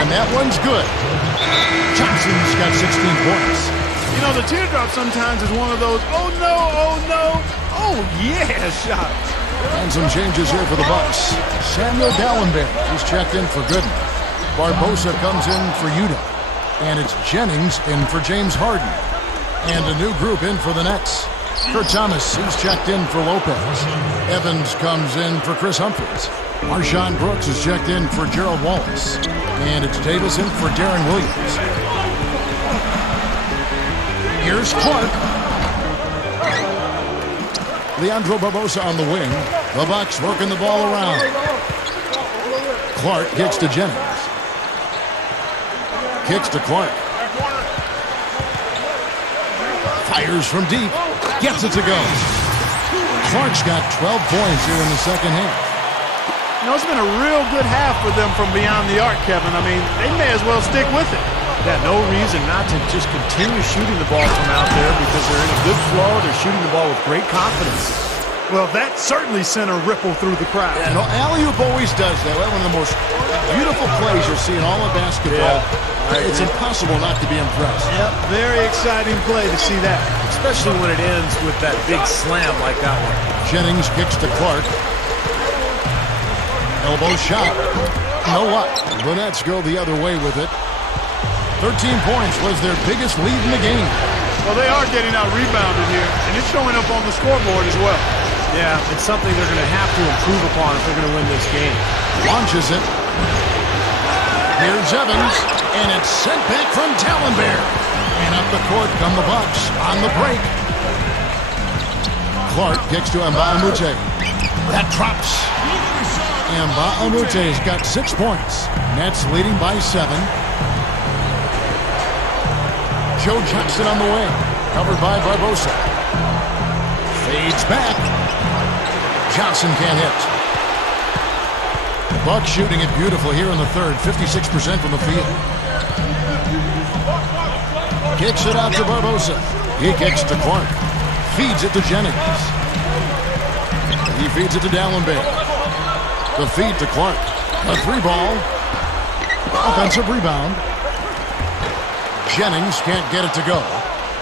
And that one's good. Johnson's got 16 points. You know, the teardrop sometimes is one of those, oh no, oh yeah shots. And some changes here for the Bucks. Samuel Dallenberg, he's checked in for Gooden. Barbosa comes in for Udo. And it's Jennings in for James Harden. And a new group in for the Nets. Kurt Thomas, he's checked in for Lopez. Evans comes in for Chris Humphries. Marshawn Brooks is checked in for Gerald Wallace. And it's Davis in for Darren Williams. Here's Clark. Leandro Barbosa on the wing. The Bucks working the ball around. Clark kicks to Jennings. Kicks to Clark. Fires from deep. Gets it to go. Clark's got 12 points here in the second half. You know, it's been a real good half for them from beyond the arc, Kevin. I mean, they may as well stick with it. Yeah, no reason not to just continue shooting the ball from out there because they're in a good flow. They're shooting the ball with great confidence. Well, that certainly sent a ripple through the crowd. Yeah, you know, alley-oop always does that. One of the most beautiful plays you'll see in all of basketball. Yeah, it's impossible not to be impressed. Yep, very exciting play to see that. Especially when it ends with that big slam like that one. Jennings kicks to Clark. Elbow shot. You know what? Brunettes go the other way with it. 13 points was their biggest lead in the game. Well, they are getting out rebounded here, and it's showing up on the scoreboard as well. Yeah, it's something they're going to have to improve upon if they're going to win this game. Launches it. Here's Evans, and it's sent back from Talonbear. And up the court come the Bucks on the break. Clark kicks to Nba2K. That drops. Nba2K's got 6 points. Nets leading by 7. Joe Johnson on the way. Covered by Barbosa. Fades back. Johnson can't hit. Bucks shooting it beautiful here in the third. 56% from the field. Kicks it out to Barbosa. He kicks to Clark. Feeds it to Jennings. He feeds it to Dallenberg. The feed to Clark. A 3-ball. Offensive rebound. Jennings can't get it to go.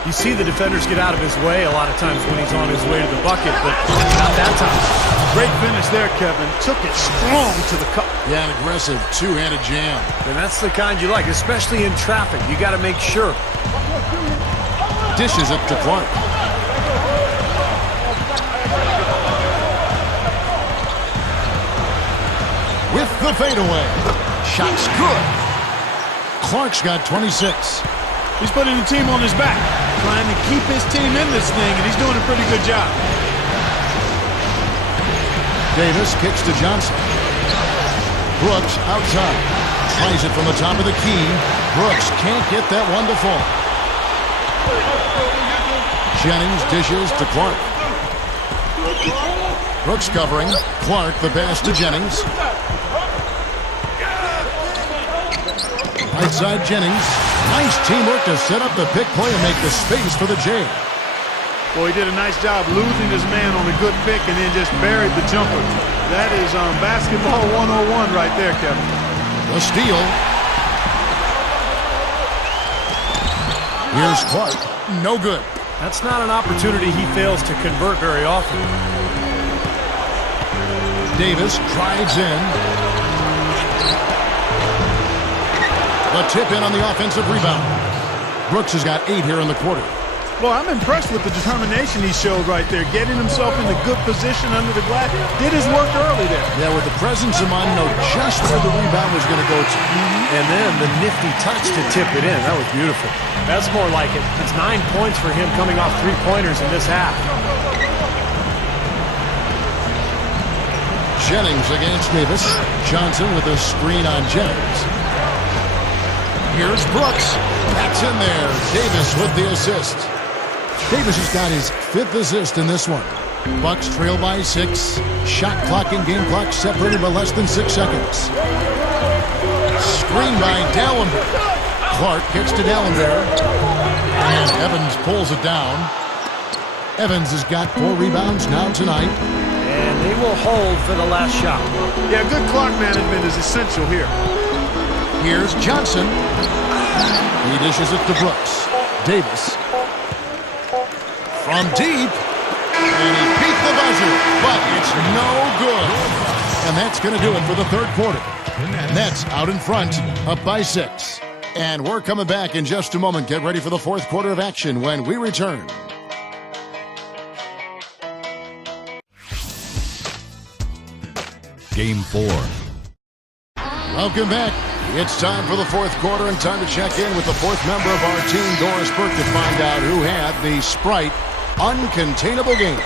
You see the defenders get out of his way a lot of times when he's on his way to the bucket, but not that time. Great finish there, Kevin. Took it strong to the cup. Yeah, an aggressive two-handed jam. And that's the kind you like, especially in traffic. You got to make sure. Dishes it to Clark. With the fadeaway. Shot's good. Clark's got 26. He's putting the team on his back, trying to keep his team in this thing, and he's doing a pretty good job. Davis kicks to Johnson. Brooks outside. Tries it from the top of the key. Brooks can't get that one to fall. Jennings dishes to Clark. Brooks covering. Clark the pass to Jennings. Right side Jennings. Nice teamwork to set up the pick play and make the space for the J. Boy, he did a nice job losing his man on a good pick and then just buried the jumper. That is basketball 101 right there, Kevin. The steal. Here's Clark. No good. That's not an opportunity he fails to convert very often. Davis drives in. The tip in on the offensive rebound. Brooks has got 8 here in the quarter. Well, I'm impressed with the determination he showed right there, getting himself in a good position under the glass. Did his work early there. Yeah, with the presence of mind, know just where the rebound was going to go to. And then the nifty touch to tip it in. That was beautiful. That's more like it. It's 9 points for him coming off 3-pointers in this half. Jennings against Davis. Johnson with a screen on Jennings. Here's Brooks. That's in there. Davis with the assist. Davis has got his 5th assist in this one. Bucks trail by 6. Shot clock and game clock separated by less than 6 seconds. Screen by Dallenberg. Clark kicks to Dallenberg. And Evans pulls it down. Evans has got 4 rebounds now tonight. And they will hold for the last shot. Yeah, good clock management is essential here. Here's Johnson. He dishes it to Brooks. Davis. From deep. And he beat the buzzer. But it's no good. And that's going to do it for the third quarter. Nets out in front, up by 6. And we're coming back in just a moment. Get ready for the fourth quarter of action when we return. Game 4. Welcome back. It's time for the fourth quarter and time to check in with the fourth member of our team, Doris Burke, to find out who had the Sprite uncontainable game.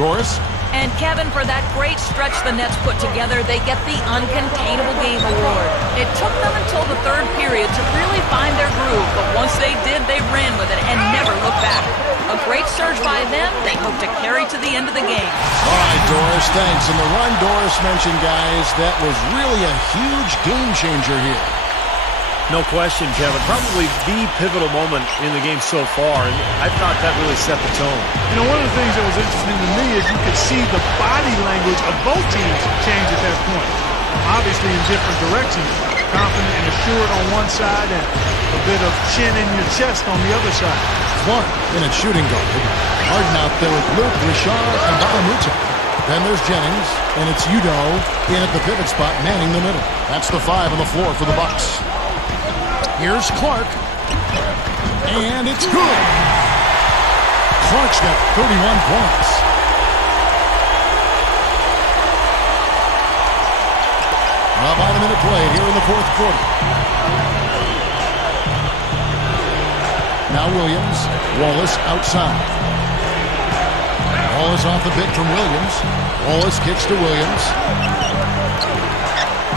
Doris? And Kevin, for that great stretch the Nets put together, they get the Uncontainable Game Award. It took them until the third period to really find their groove, but once they did, they ran with it and never looked back. A great surge by them they hope to carry to the end of the game. All right, Doris, thanks. And the run Doris mentioned, guys, that was really a huge game changer here. No question, Kevin. Probably the pivotal moment in the game so far, and I thought that really set the tone. You know, one of the things that was interesting to me is you could see the body language of both teams change at that point. Obviously in different directions. Confident and assured on one side and a bit of chin in your chest on the other side. Clark in at shooting guard. Harden out there with Luke, Richard, and Babamucha. Then there's Jennings, and it's Udo in at the pivot spot, manning the middle. That's the 5 on the floor for the Bucks. Here's Clark, and it's good. Clark's got 31 points. About a minute played here in the fourth quarter. Now Williams, Wallace outside. Wallace off the pick from Williams. Wallace kicks to Williams.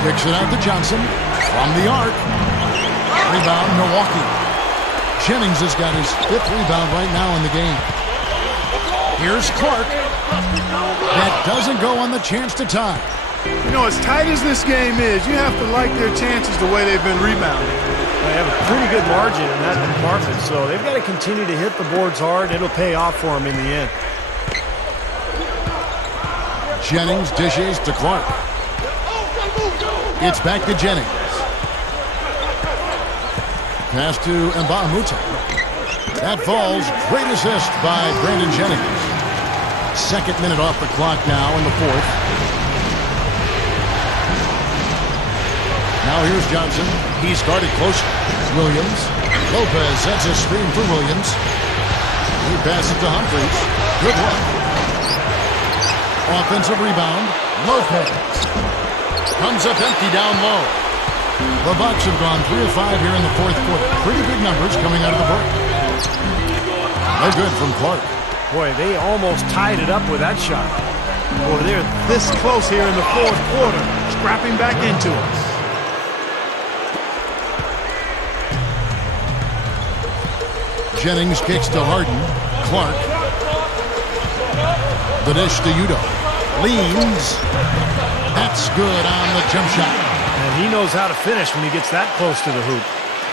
Kicks it out to Johnson from the arc. Rebound, Milwaukee. Jennings has got his 5th rebound right now in the game. Here's Clark. That doesn't go on the chance to tie. You know, as tight as this game is, you have to like their chances the way they've been rebounding. They have a pretty good margin in that department, so they've got to continue to hit the boards hard. It'll pay off for them in the end. Jennings dishes to Clark. It's back to Jennings. Pass to Mbamuta. That falls. Great assist by Brandon Jennings. 2nd minute off the clock now in the 4th. Now here's Johnson. He's guarded closely. Williams. Lopez sets a screen for Williams. He passes to Humphries. Good one. Offensive rebound. Lopez. Comes up empty down low. The Bucks have gone 3 of 5 here in the 4th quarter. Pretty big numbers coming out of the break. No good from Clark. Boy, they almost tied it up with that shot. Boy, they're this close here in the 4th quarter. Scrapping back into it. Jennings kicks to Harden. Clark. The dish to Udo. Leans. That's good on the jump shot. And he knows how to finish when he gets that close to the hoop.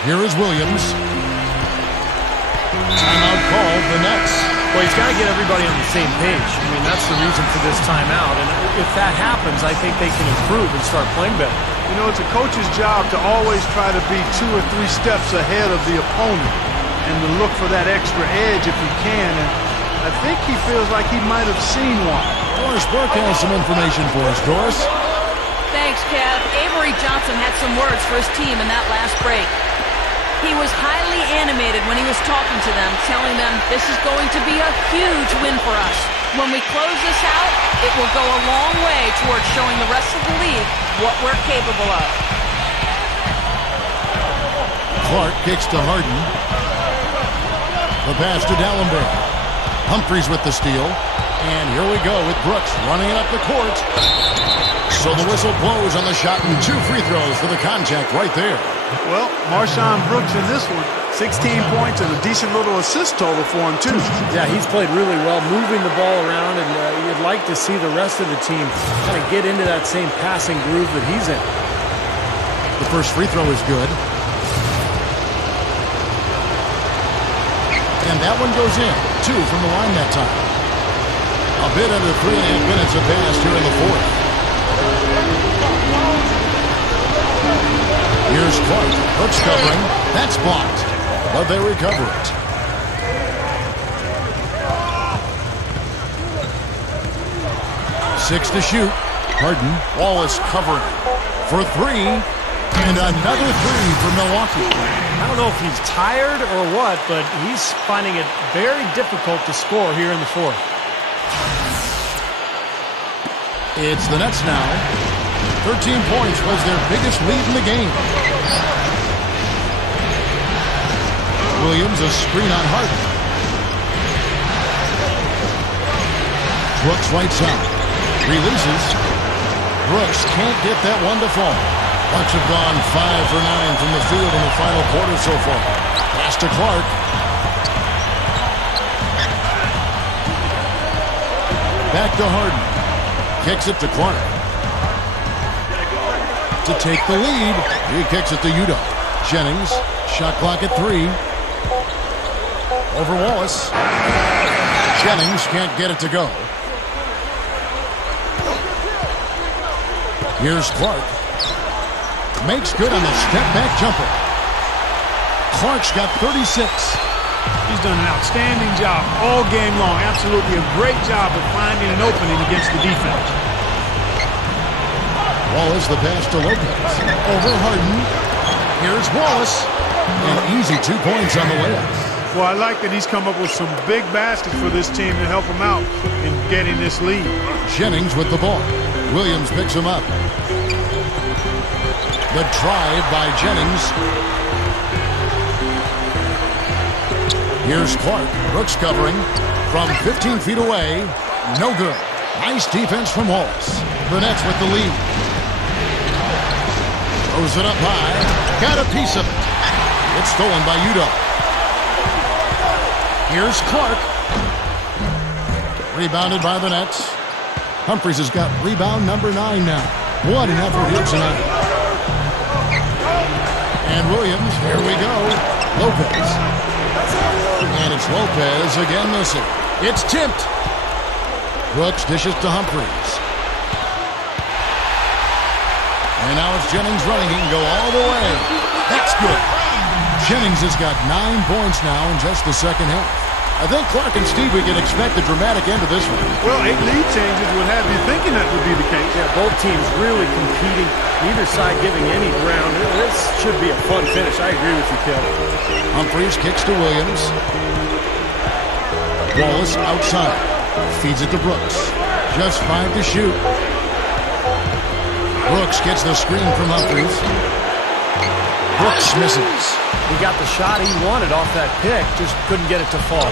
Here is Williams. Timeout called, the Nets. Well, he's got to get everybody on the same page. I mean, that's the reason for this timeout. And if that happens, I think they can improve and start playing better. You know, it's a coach's job to always try to be 2 or 3 steps ahead of the opponent and to look for that extra edge if he can. And I think he feels like he might have seen one. Doris Burke has some information for us. Doris? Thanks, Kev. Avery Johnson had some words for his team in that last break. He was highly animated when he was talking to them, telling them this is going to be a huge win for us. When we close this out, it will go a long way towards showing the rest of the league what we're capable of. Clark kicks to Harden. The pass to Dallenberg. Humphries with the steal. And here we go with Brooks running it up the court. So the whistle blows on the shot and 2 free throws for the contact right there. Well, Marshawn Brooks in this one, 16 points and a decent little assist total for him, too. Yeah, he's played really well, moving the ball around, and you'd like to see the rest of the team kind of get into that same passing groove that he's in. The first free throw is good. And that one goes in. 2 from the line that time. A bit under 3.5 minutes have passed here in the 4th. Here's Clark. Hooks covering. That's blocked. But they recover it. Six to shoot. Harden. Wallace covering. For 3. And another 3 for Milwaukee. I don't know if he's tired or what, but he's finding it very difficult to score here in the 4th. It's the Nets now. 13 points was their biggest lead in the game. Williams, a screen on Harden. Brooks right side. Releases. Brooks can't get that one to fall. Bucks have gone 5 for 9 from the field in the final quarter so far. Pass to Clark. Back to Harden. Kicks it to Clark. To take the lead, he kicks it to Udo. Jennings, shot clock at 3. Over Wallace. Jennings can't get it to go. Here's Clark. Makes good on the step-back jumper. Clark's got 36. He's done an outstanding job all game long. Absolutely a great job of finding an opening against the defense. Wallace the pass to Lopez. Over Harden. Here's Wallace. And easy 2 points on the layup. Well, I like that he's come up with some big baskets for this team to help him out in getting this lead. Jennings with the ball. Williams picks him up. The drive by Jennings. Here's Clark. Brooks covering from 15 feet away. No good. Nice defense from Wallace. The Nets with the lead. Throws it up high. Got a piece of it. It's stolen by Udo. Here's Clark. Rebounded by the Nets. Humphries has got rebound number 9 now. What an effort here tonight. And Williams, here we go. Lopez. And it's Lopez again missing. It's tipped. Brooks dishes to Humphries. And now it's Jennings running. He can go all the way. That's good. Jennings has got 9 points now in just the second half. I think Clark and Steve, we can expect a dramatic end to this one. Well, 8 lead changes would have you thinking that would be the case. Yeah, both teams really competing. Neither side giving any ground. This should be a fun finish. I agree with you, Kevin. Humphries kicks to Williams. Wallace outside. Feeds it to Brooks. Just 5 to shoot. Brooks gets the screen from Humphries. Brooks misses. He got the shot he wanted off that pick, just couldn't get it to fall.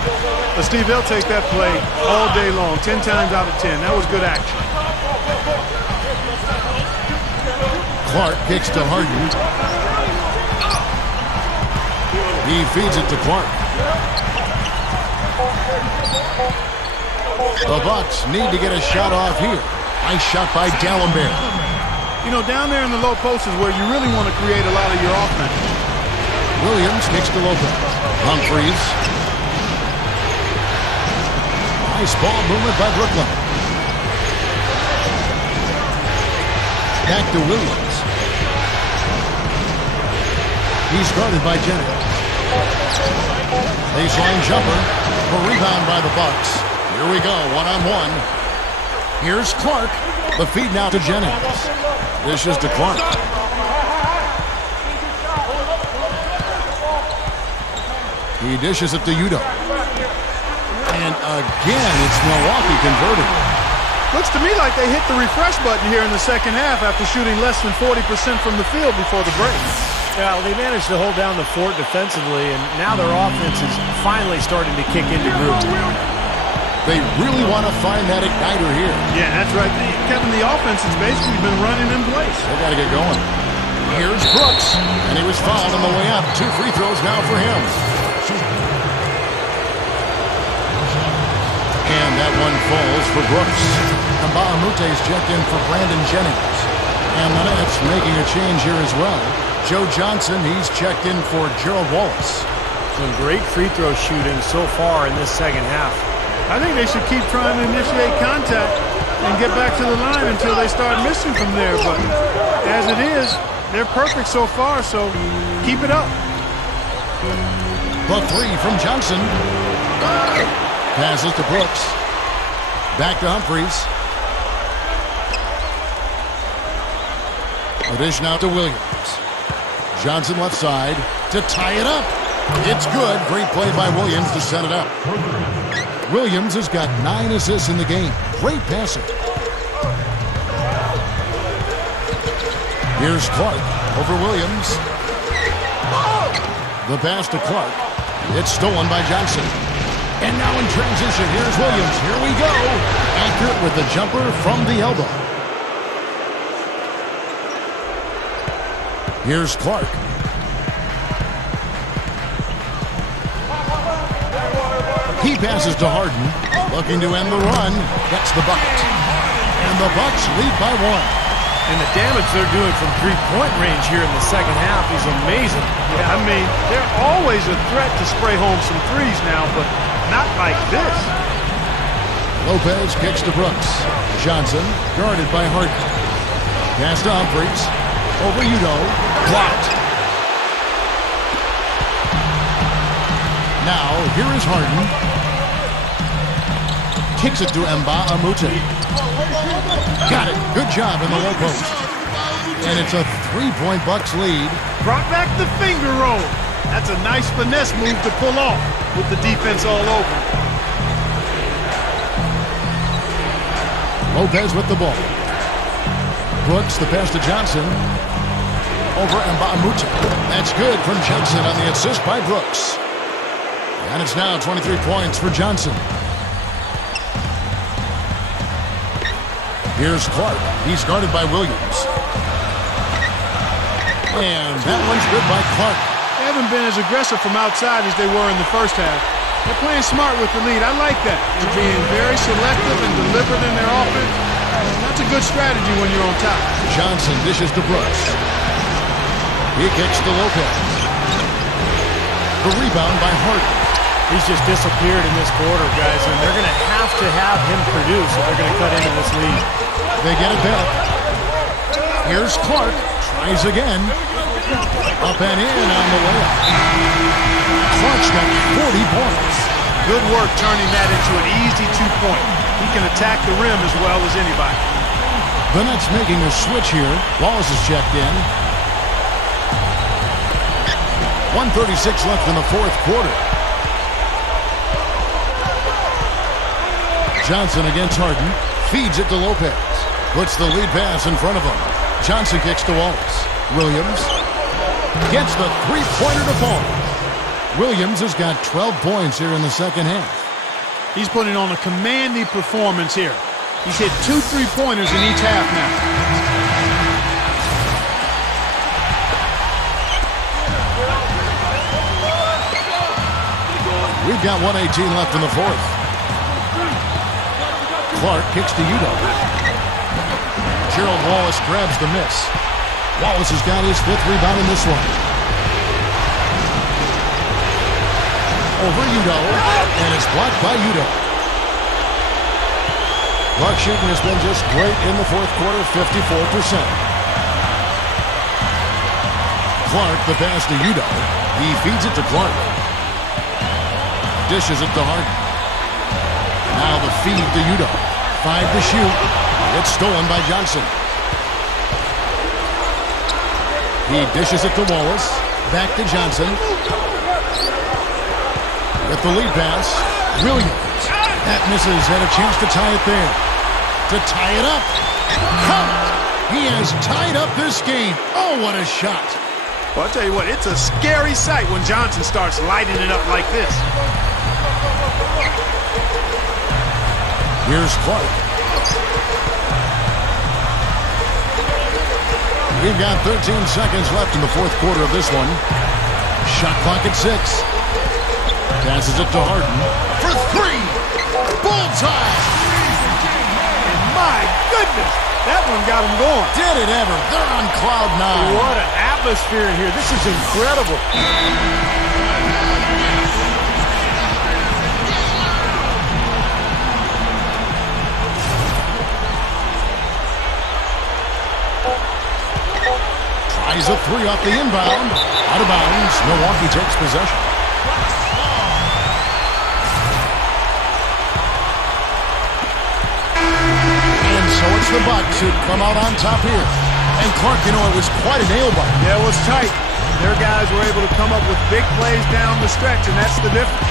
But Steve, they'll take that play all day long, 10 times out of 10. That was good action. Clark kicks to Harden. He feeds it to Clark. The Bucks need to get a shot off here. Nice shot by D'Alembert. You know, down there in the low post is where you really want to create a lot of your offense. Williams kicks to Lopez. Humphries. Nice ball movement by Brooklyn. Back to Williams. He's guarded by Jennings. Baseline jumper. A rebound by the Bucks. Here we go, one-on-one. Here's Clark. The feed now to Jennings. Dishes to Clark. He dishes it to Udo. And again, it's Milwaukee converting. Looks to me like they hit the refresh button here in the second half after shooting less than 40% from the field before the break. Yeah, they managed to hold down the fort defensively, and now their offense is finally starting to kick into groove. They really want to find that igniter here. Yeah, that's right. Kevin, the offense has basically been running in place. They got to get going. Here's Brooks, and he was fouled on the way up. 2 free throws now for him. And that one falls for Brooks. Mbah-a-Moute's checked in for Brandon Jennings. And the Nets making a change here as well. Joe Johnson, he's checked in for Gerald Wallace. Some great free throw shooting so far in this second half. I think they should keep trying to initiate contact and get back to the line until they start missing from there. But as it is, they're perfect so far, so keep it up. The three from Johnson. Passes to Brooks. Back to Humphries. The dish now to Williams. Johnson left side to tie it up. It's good. Great play by Williams to set it up. Williams has got 9 assists in the game. Great passing. Here's Clark over Williams. The pass to Clark. It's stolen by Johnson. And now in transition, here's Williams. Here we go. Accurate with the jumper from the elbow. Here's Clark. He passes to Harden, looking to end the run. Gets the bucket. And the Bucks lead by 1. And the damage they're doing from three-point range here in the second half is amazing. Yeah, I mean, they're always a threat to spray home some threes now, but not like this. Lopez kicks to Brooks. Johnson guarded by Harden. Pass to Humphries. Over Udo. Blocked. Now, here is Harden. Kicks it to Nba2K13. Got it. Good job in the low post. And it's a 3-point Bucks lead. Brought back the finger roll. That's a nice finesse move to pull off with the defense all over. Lopez with the ball. Brooks, the pass to Johnson. Over Nba2K13. That's good from Johnson on the assist by Brooks. And it's now 23 points for Johnson. Here's Clark. He's guarded by Williams. And that one's good by Clark. They haven't been as aggressive from outside as they were in the first half. They're playing smart with the lead. I like that. They're being very selective and deliberate in their offense. That's a good strategy when you're on top. Johnson dishes to Brooks. He kicks to Lopez. The rebound by Harden. He's just disappeared in this quarter, guys, and they're going to have him produce if they're going to cut into this lead. They get it back. Here's Clark. Tries again. Up and in on the layup. Clark's got 40 points. Good work turning that into an easy 2-point. He can attack the rim as well as anybody. The Nets making a switch here. Wallace is checked in. 1:36 left in the fourth quarter. Johnson against Harden. Feeds it to Lopez. Puts the lead pass in front of him. Johnson kicks to Wallace. Williams gets the three-pointer to fall. Williams has got 12 points here in the second half. He's putting on a commanding performance here. He's hit 2 3-pointers in each half now. We've got 1:18 left in the fourth. Clark kicks to Udo. Gerald Wallace grabs the miss. Wallace has got his 5th rebound in this one. Over Udo, and it's blocked by Udo. Clark shooting has been just great in the fourth quarter, 54%. Clark, the pass to Udo. He feeds it to Clark. Dishes it to Harden. Now the feed to Udo. 5 to shoot. It's stolen by Johnson. He dishes it to Wallace. Back to Johnson. With the lead pass, Williams. That misses. Had a chance to tie it there. To tie it up. Count. He has tied up this game. Oh, what a shot. Well, I'll tell you what, it's a scary sight when Johnson starts lighting it up like this. Here's Clark. We've got 13 seconds left in the fourth quarter of this one. Shot clock at 6. Passes it to Harden. For 3! Bullseye! And my goodness, that one got him going. Did it ever? They're on cloud 9. What an atmosphere in here. This is incredible. Tries a 3 off the inbound. Out of bounds. Milwaukee takes possession. And so it's the Bucks who come out on top here. And Clark, you know, it was quite a nail-biter. Yeah, it was tight. Their guys were able to come up with big plays down the stretch, and that's the difference.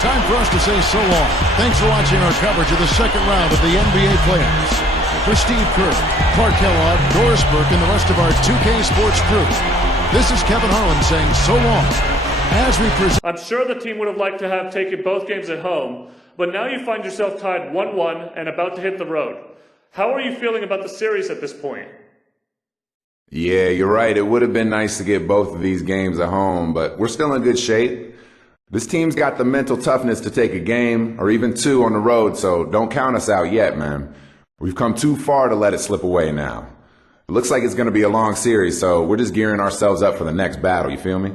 Time for us to say so long. Thanks for watching our coverage of the second round of the NBA playoffs. For Steve Kerr, Clark Kellogg, Doris Burke, and the rest of our 2K Sports crew, this is Kevin Harlan saying so long as we present. I'm sure the team would have liked to have taken both games at home, but now you find yourself tied 1-1 and about to hit the road. How are you feeling about the series at this point? Yeah, you're right. It would have been nice to get both of these games at home, but we're still in good shape. This team's got the mental toughness to take a game or even two on the road, so don't count us out yet, man. We've come too far to let it slip away now. It looks like it's going to be a long series, so we're just gearing ourselves up for the next battle, you feel me?